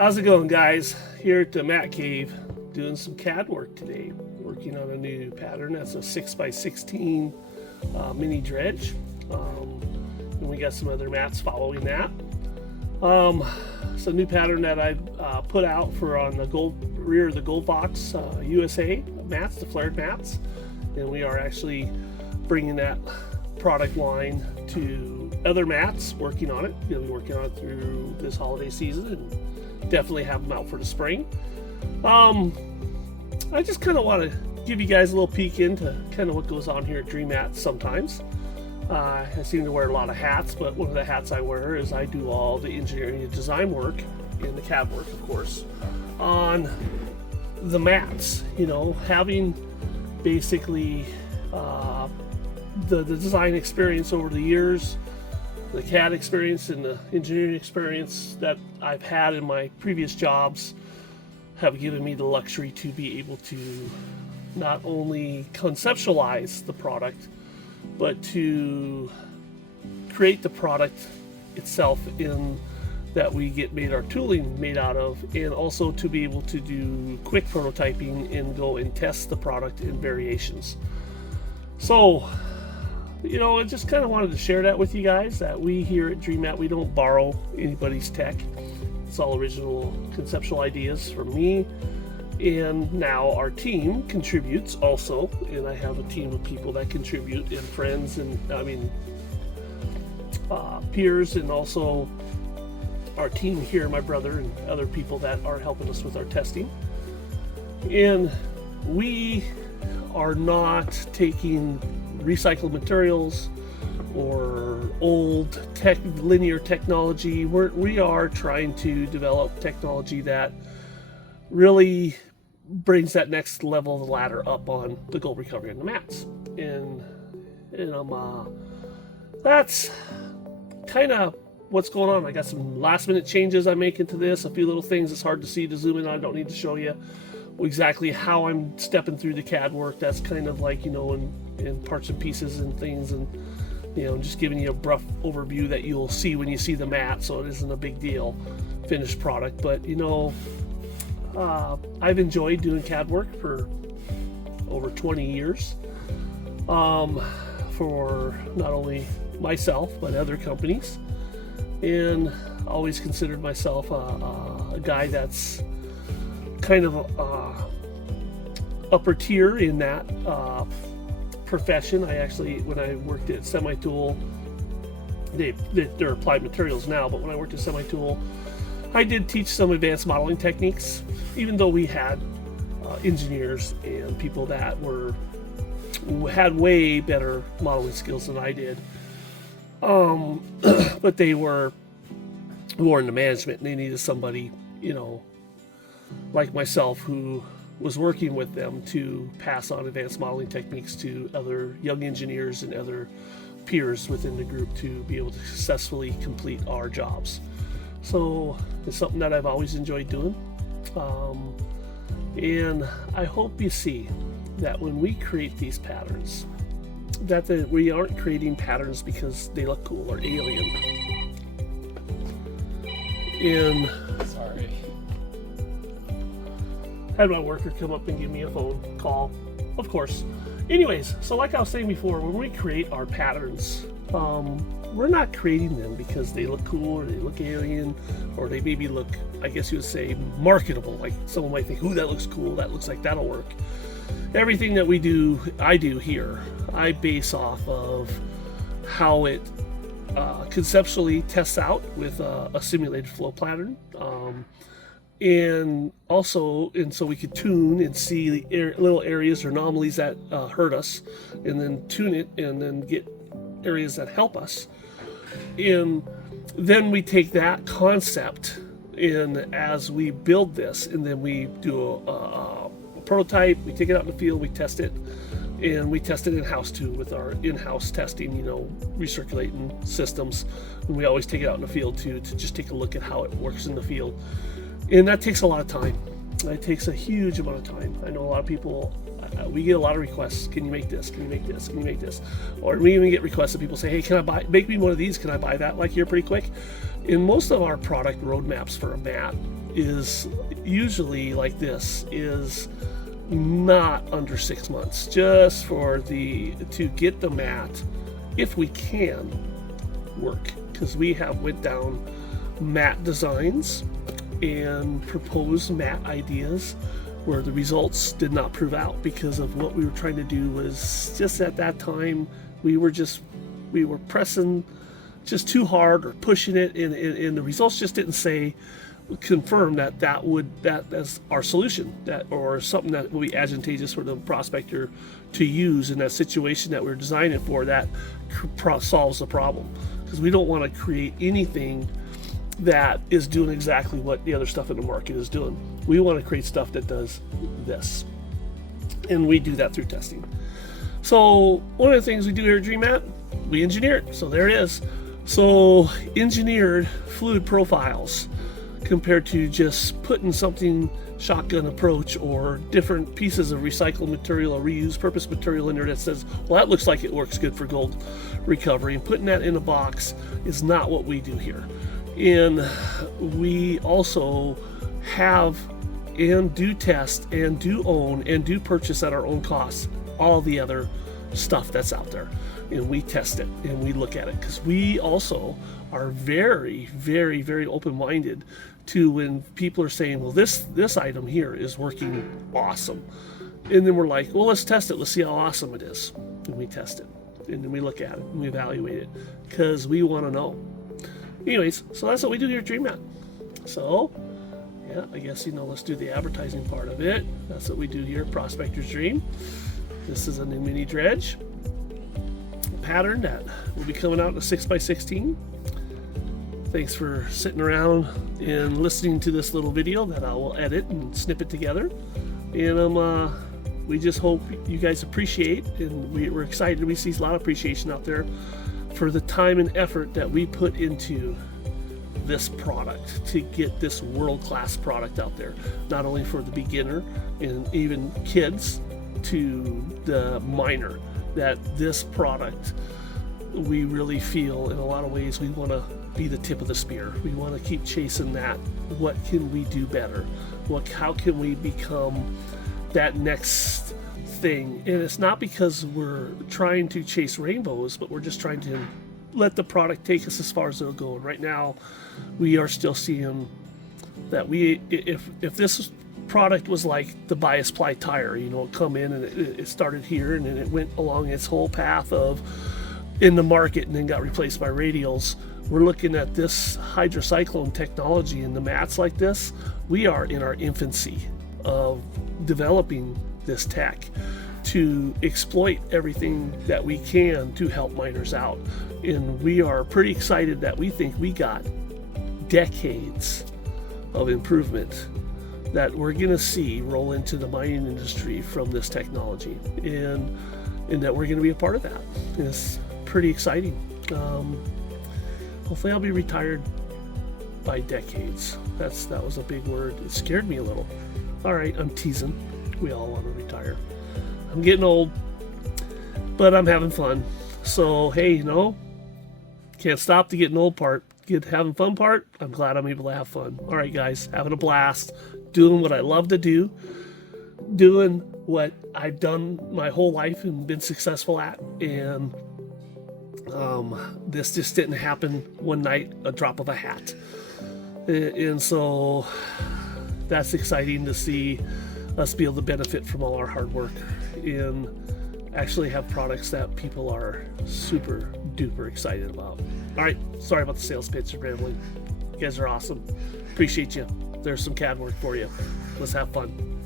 How's it going, guys? Here at the Mat Cave doing some CAD work today. Working on a new pattern. That's a 6x16 mini dredge. And we got some other mats following that. It's a new pattern that I put out for on the rear of the Gold Box USA mats, the flared mats. And we are actually bringing that product line to other mats, working on it. We'll be working on it through this holiday season and definitely have them out for the spring. I just kind of want to give you guys a little peek into kind of what goes on here at Dream Mats sometimes. I seem to wear a lot of hats, but one of the hats I wear is I do all the engineering and design work and the CAD work, of course, on the mats. You know, having basically the design experience over the years, the CAD experience and the engineering experience that I've had in my previous jobs have given me the luxury to be able to not only conceptualize the product, but to create the product itself in that we get made our tooling made out of, and also to be able to do quick prototyping and go and test the product in variations. So, you know, I just kind of wanted to share that with you guys, that we here at Dream Mat, we don't borrow anybody's tech. It's all original conceptual ideas from me, and now our team contributes also, and I have a team of people that contribute, and friends, and peers, and also our team here, my brother and other people that are helping us with our testing. And we are not taking recycled materials or old linear technology. We are trying to develop technology that really brings that next level of the ladder up on the gold recovery on the mats. And that's kind of what's going on. I got some last minute changes I'm making to this, a few little things. It's hard to see to zoom in on. I don't need to show you exactly how I'm stepping through the CAD work. That's kind of like, you know, in parts and pieces and things, and you know, just giving you a rough overview that you'll see when you see the mat, so it isn't a big deal, finished product. But you know, I've enjoyed doing CAD work for over 20 years for not only myself but other companies, and always considered myself a guy that's kind of upper tier in that profession. I actually, when I worked at Semi-Tool, they're applied materials now, but when I worked at Semi-Tool, I did teach some advanced modeling techniques, even though we had engineers and people that had way better modeling skills than I did. But they were more into management, and they needed somebody, you know, like myself, who was working with them to pass on advanced modeling techniques to other young engineers and other peers within the group to be able to successfully complete our jobs. So it's something that I've always enjoyed doing. And I hope you see that when we create these patterns, that we aren't creating patterns because they look cool or alien. Sorry. Had my worker come up and give me a phone call, of course. Anyways, so like I was saying before, when we create our patterns, we're not creating them because they look cool or they look alien, or they maybe look, I guess you would say, marketable. Like someone might think, ooh, that looks cool, that looks like that'll work. Everything that I do here, I base off of how it conceptually tests out with a simulated flow pattern. And so we could tune and see little areas or anomalies that hurt us, and then tune it, and then get areas that help us. And then we take that concept in as we build this, and then we do a prototype, we take it out in the field, we test it, and we test it in-house too with our in-house testing, you know, recirculating systems. And we always take it out in the field too, to just take a look at how it works in the field. And that takes a lot of time. It takes a huge amount of time. I know a lot of people, we get a lot of requests. Can you make this? Can you make this? Can you make this? Or we even get requests that people say, hey, can I make me one of these? Can I buy that like here pretty quick? In most of our product roadmaps for a mat, is usually like this, is not under 6 months, just to get the mat, if we can, work. Because we have went down mat designs and proposed mat ideas where the results did not prove out because of what we were trying to do was just at that time we were pressing just too hard or pushing it, and the results just didn't confirm that as our solution, or something that will be advantageous for the prospector to use in that situation that we're designing for, that solves the problem. Because we don't want to create anything that is doing exactly what the other stuff in the market is doing. We want to create stuff that does this, and we do that through testing. So one of the things we do here at DreamMat, we engineer it. So there it is. So engineered fluid profiles, compared to just putting something shotgun approach or different pieces of recycled material or reused purpose material in there that says, well, that looks like it works good for gold recovery, and putting that in a box is not what we do here. And we also have and do test and do own and do purchase at our own cost all the other stuff that's out there, and we test it and we look at it, because we also are very, very, very open-minded to when people are saying, well, this item here is working awesome, and then we're like, well, let's test it, let's see how awesome it is, and we test it, and then we look at it and we evaluate it, because we want to know. Anyways, so that's what we do here at DreamMat. So yeah, I guess, let's do the advertising part of it. That's what we do here at Prospector's Dream. This is a new mini dredge pattern that will be coming out in a 6x16. Thanks for sitting around and listening to this little video that I will edit and snip it together. And we just hope you guys appreciate, and we're excited. We see a lot of appreciation out there for the time and effort that we put into this product to get this world-class product out there, not only for the beginner and even kids to the minor, that this product, we really feel in a lot of ways we want to be the tip of the spear. We want to keep chasing that. What can we do better? How can we become that next thing? And it's not because we're trying to chase rainbows, but we're just trying to let the product take us as far as it'll go. And right now, we are still seeing that if this product was like the bias ply tire, come in and it started here and then it went along its whole path of in the market and then got replaced by radials. We're looking at this hydrocyclone technology and the mats like this. We are in our infancy of developing this tech to exploit everything that we can to help miners out. And we are pretty excited that we think we got decades of improvement that we're going to see roll into the mining industry from this technology, and that we're going to be a part of that. And it's pretty exciting. Hopefully I'll be retired by decades. That was a big word. It scared me a little. All right, I'm teasing. We all want to retire. I'm getting old, but I'm having fun. So hey, can't stop the getting old part. Having fun part, I'm glad I'm able to have fun. All right, guys, having a blast, doing what I love to do, doing what I've done my whole life and been successful at. And this just didn't happen one night, a drop of a hat. And so that's exciting to see us be able to benefit from all our hard work and actually have products that people are super duper excited about. All right, sorry about the sales pitch and rambling. You guys are awesome. Appreciate you. There's some CAD work for you. Let's have fun.